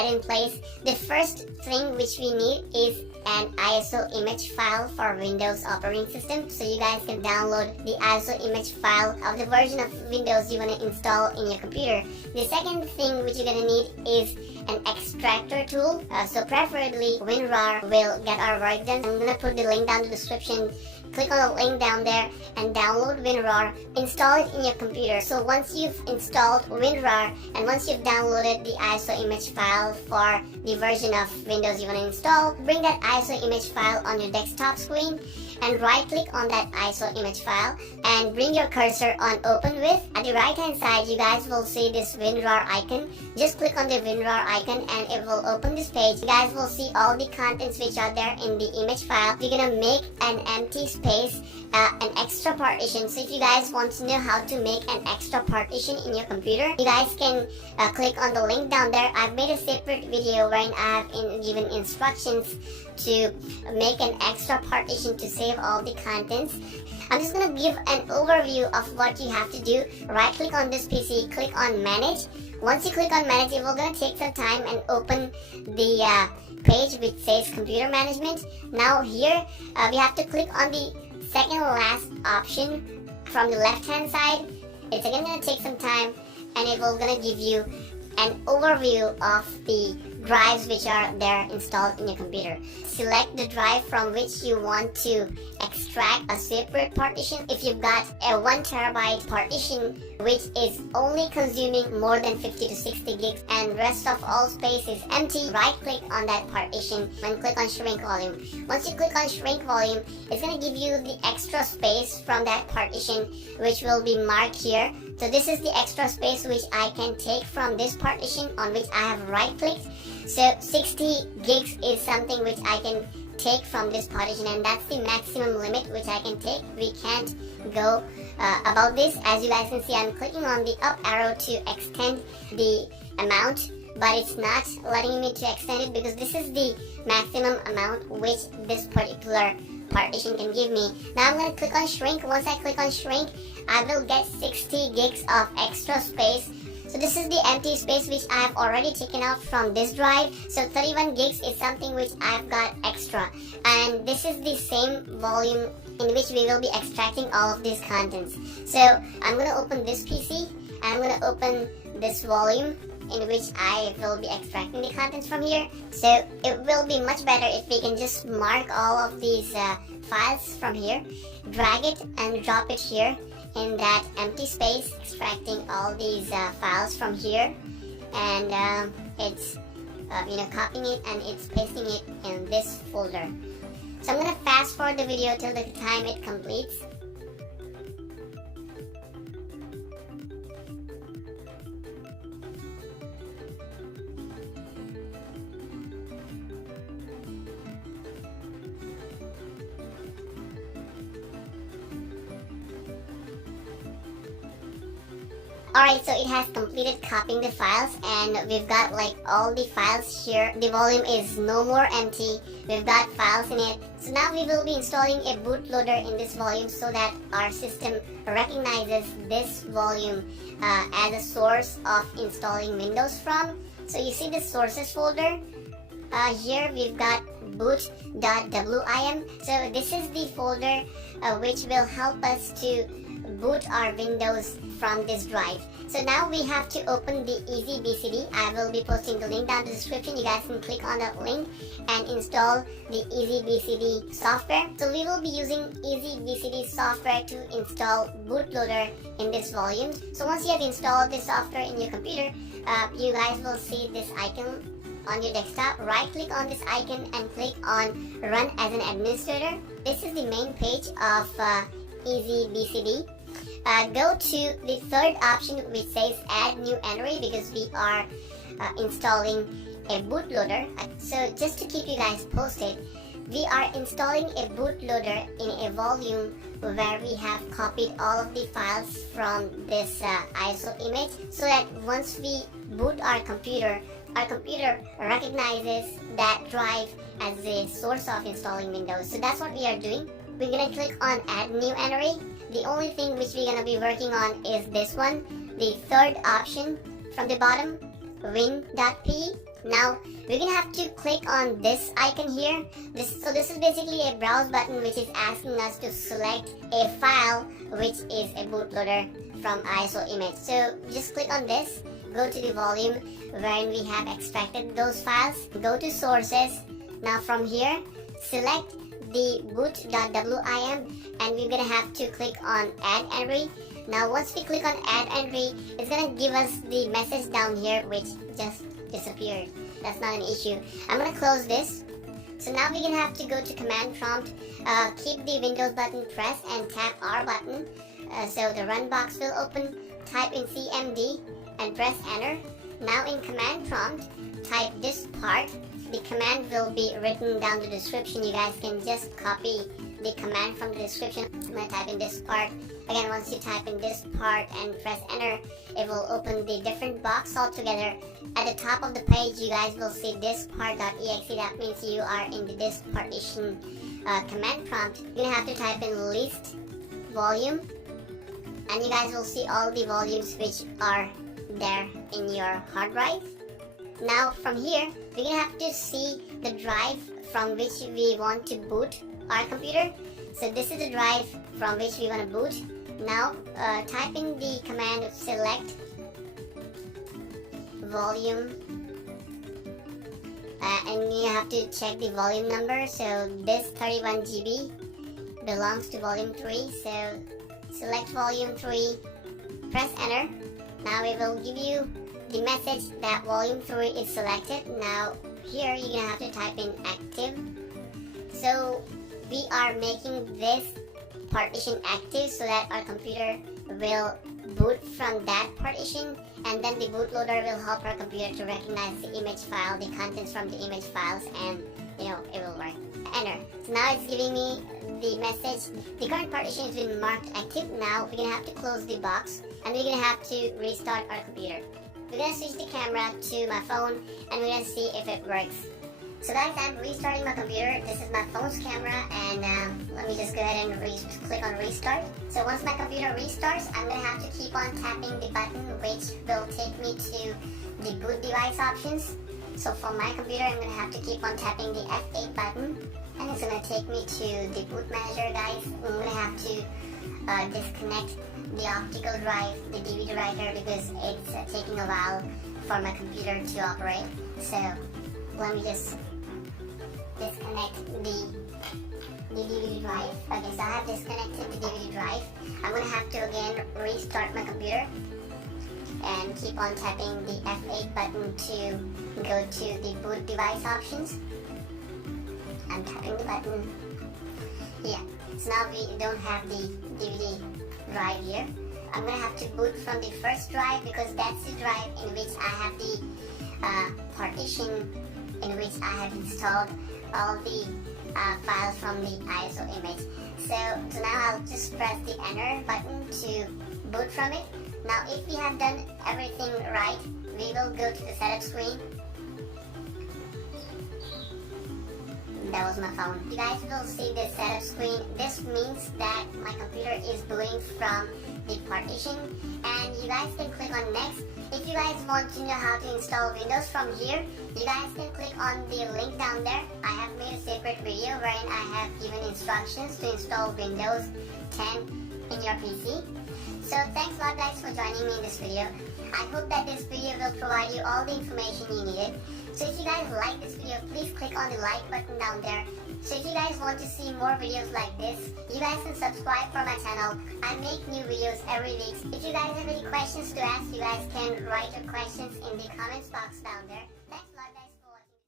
get in place, the first thing which we need is an ISO image file for Windows operating system. So you guys can download the ISO image file of the version of Windows you want to install in your computer. The second thing which you're going to need is an extractor tool. So preferably WinRAR will get our work done. I'm going to put the link down in the description. Click on the link down there and download WinRAR. Install it in your computer. So once you've installed WinRAR and once you've downloaded the ISO image file for the version of Windows you want to install, bring that ISO image file on your desktop screen and right click on that ISO image file and bring your cursor on open with. At the right hand side you guys will see this WinRAR icon. Just click on the WinRAR icon and it will open this page. You guys will see all the contents which are there in the image file. You're gonna make an empty space, an extra partition. So if you guys want to know how to make an extra partition in your computer, you guys can click on the link down there. I've made a separate video wherein I have given instructions to make an extra partition to save all the contents. I'm just gonna give an overview of what you have to do. Right click on this PC, click on manage. Once you click on manage, it will gonna take some time and open the page which says computer management. Now here we have to click on the second last option from the left hand side. It's again gonna take some time and it will gonna give you an overview of the drives which are there installed in your computer. Select the drive from which you want to extract a separate partition. If you've got a 1 terabyte partition which is only consuming more than 50 to 60 gigs and rest of all space is empty, right click on that partition and click on shrink volume. Once you click on shrink volume, it's going to give you the extra space from that partition which will be marked here. So this is the extra space which I can take from this partition on which I have right clicked. So 60 gigs is something which I can take from this partition and that's the maximum limit which I can take. We can't go above this. As you guys can see, I'm clicking on the up arrow to extend the amount, but it's not letting me to extend it because this is the maximum amount which this particular partition can give me. Now I'm going to click on shrink. Once I click on shrink, I will get 60 gigs of extra space. So this is the empty space which I have already taken out from this drive. So 31 gigs is something which I've got extra. And this is the same volume in which we will be extracting all of these contents. So I'm going to open this PC and I'm going to open this volume in which I will be extracting the contents from here. So it will be much better if we can just mark all of these files from here, drag it and drop it here in that empty space, extracting all these files from here, and it's copying it and it's pasting it in this folder. So I'm gonna fast forward the video till the time it completes. Alright, so it has completed copying the files and we've got like all the files here. The volume is no more empty. We've got files in it. So now we will be installing a bootloader in this volume so that our system recognizes this volume as a source of installing Windows from. So you see the sources folder. Here we've got boot.wim. So this is the folder which will help us to boot our Windows from this drive. So now we have to open the EasyBCD. I will be posting the link down in the description. You guys can click on that link and install the EasyBCD software. So we will be using EasyBCD software to install bootloader in this volume. So once you have installed this software in your computer, you guys will see this icon on your desktop. Right click on this icon and click on run as an administrator. This is the main page of EasyBCD. Go to the third option which says add new entry because we are installing a bootloader. So just to keep you guys posted, we are installing a bootloader in a volume where we have copied all of the files from this ISO image so that once we boot our computer recognizes that drive as the source of installing Windows. So that's what we are doing. We're gonna click on add new entry. The only thing which we're gonna be working on is this one, the third option from the bottom, win.p. Now we're gonna have to click on this icon here. This is basically a browse button which is asking us to select a file which is a bootloader from ISO image. So just click on this, go to the volume wherein we have extracted those files, go to sources. Now from here select the boot.wim and we're gonna have to click on add entry. Now once we click on add entry, it's gonna give us the message down here which just disappeared. That's not an issue. I'm gonna close this. So now we're gonna have to go to command prompt, keep the Windows button pressed and tap R button. So the run box will open, type in CMD and press enter. Now in command prompt, type this part. The command will be written down the description. You guys can just copy the command from the description. I'm gonna type in this part. Again, once you type in this part and press enter, it will open the different box altogether. At the top of the page, you guys will see this part.exe. That means you are in the disk partition command prompt. You're gonna have to type in list volume, and you guys will see all the volumes which are there in your hard drive. Now from here, we're gonna have to see the drive from which we want to boot our computer. So this is the drive from which we want to boot. Now type in the command select volume and you have to check the volume number. So this 31 GB belongs to volume 3. So select volume 3, press enter. Now it will give you the message that volume 3 is selected. Now here you're gonna have to type in active. So we are making this partition active so that our computer will boot from that partition, and then the bootloader will help our computer to recognize the image file, the contents from the image files, and it will work. Enter. So now it's giving me the message, the current partition has been marked active. Now we're gonna have to close the box and we're gonna have to restart our computer. We're gonna switch the camera to my phone and we're gonna see if it works. So guys, I'm restarting my computer. This is my phone's camera, and let me just go ahead and click on restart. So once my computer restarts, I'm gonna have to keep on tapping the button which will take me to the boot device options. So for my computer, I'm gonna have to keep on tapping the F8 button, and it's gonna take me to the boot manager, guys. I'm gonna have to disconnect the optical drive, the DVD writer, because it's taking a while for my computer to operate. So let me just disconnect the DVD drive. Okay, so I have disconnected the DVD drive. I'm gonna have to again restart my computer and keep on tapping the F8 button to go to the boot device options. I'm tapping the button. Yeah, so now we don't have the DVD drive here. I'm gonna have to boot from the first drive because that's the drive in which I have the partition in which I have installed all the files from the ISO image. So now I'll just press the enter button to boot from it. Now if we have done everything right, we will go to the setup screen. That was my phone. You guys will see the setup screen. This means that my computer is booting from the partition, and you guys can click on next. If you guys want to know how to install Windows from here, you guys can click on the link down there. I have made a separate video wherein I have given instructions to install Windows 10 in your PC. So thanks a lot guys for joining me in this video. I hope that this video will provide you all the information you needed. So if you guys like this video, please click on the like button down there. So if you guys want to see more videos like this, you guys can subscribe for my channel. I make new videos every week. If you guys have any questions to ask, you guys can write your questions in the comments box down there. Thanks.